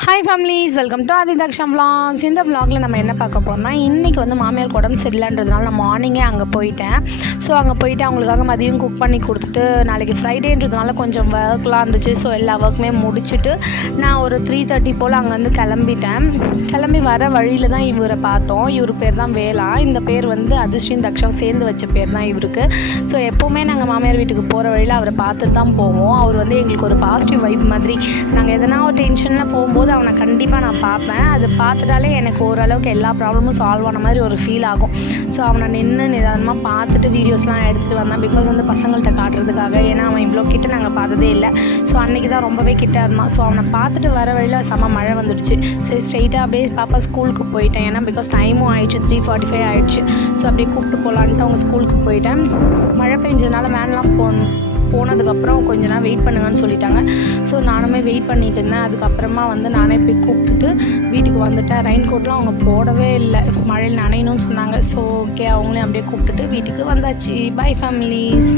Hi families, welcome to Adhitaksham vlogs. இந்த vlogல நம்ம என்ன பார்க்க போகிறோம்னா, இன்றைக்கி வந்து மாமியாருக்கு உடம்பு சரியில்லைன்றதுனால நான் மார்னிங்கே அங்கே போயிட்டேன். ஸோ அங்கே போயிட்டு அவங்களுக்காக மதியம் குக் பண்ணி கொடுத்துட்டு, நாளைக்கு ஃப்ரைடேன்றதுனால கொஞ்சம் ஒர்க்லாம் இருந்துச்சு. ஸோ எல்லா ஒர்க்குமே முடிச்சுட்டு நான் ஒரு 3:30 போல் அங்கேருந்து கிளம்பிட்டேன். கிளம்பி வர வழியில் தான் இவரை பார்த்தோம். இவர் பேர் தான் வேலா. இந்த பேர் வந்து அதிர்ஷ்டின் தக்ஷம் சேர்ந்து வச்ச பேர் தான் இவருக்கு. ஸோ எப்போவுமே நாங்கள் மாமியார் வீட்டுக்கு போகிற வழியில் அவரை பார்த்துட்டு தான் போவோம். அவர் வந்து எங்களுக்கு ஒரு பாசிட்டிவ் வைப் மாதிரி. நாங்கள் எதனா ஒரு டென்ஷனில் போகும்போது அவனை கண்டிப்பாக நான் பார்ப்பேன். அது பார்த்துட்டாலே எனக்கு ஓரளவுக்கு எல்லா ப்ராப்ளமும் சால்வ் ஆன மாதிரி ஒரு ஃபீல் ஆகும். ஸோ அவனை நின்று நிதானமாக பார்த்துட்டு வீடியோஸ்லாம் எடுத்துகிட்டு வந்தேன். பிகாஸ் வந்து பசங்கள்கிட்ட காட்டுறதுக்காக. ஏன்னா அவன் இவ்வளோ கிட்ட நாங்கள் பார்த்ததே இல்லை. ஸோ அன்றைக்கி தான் ரொம்பவே கிட்ட இருந்தான். ஸோ அவனை பார்த்துட்டு வர வழியில் செம்ம மழை வந்துடுச்சு. ஸோ ஸ்ட்ரெயிட்டாக அப்படியே பாப்பா ஸ்கூலுக்கு போயிட்டேன். ஏன்னா பிகாஸ் டைமும் ஆயிடுச்சு, 3:45 ஆயிடுச்சு. ஸோ அப்படியே கூப்பிட்டு போகலான்ட்டு அவங்க ஸ்கூலுக்கு போயிட்டேன். மழை பெஞ்சதுனால வேன்லாம் போனதுக்கப்புறம் கொஞ்ச நேரம் வெயிட் பண்ணுங்கன்னு சொல்லிட்டாங்க. ஸோ நானுமே வெயிட் பண்ணிட்டு இருந்தேன். அதுக்கப்புறமா வந்து நானே போய் கூப்பிட்டுட்டு வீட்டுக்கு வந்துட்டேன். ரெயின் கோட்லாம் அவங்க போடவே இல்லை, மழையில் நனையணும்னு சொன்னாங்க. ஸோ ஓகே, அவங்களையும் அப்படியே கூப்பிட்டுட்டு வீட்டுக்கு வந்தாச்சு. Bye families.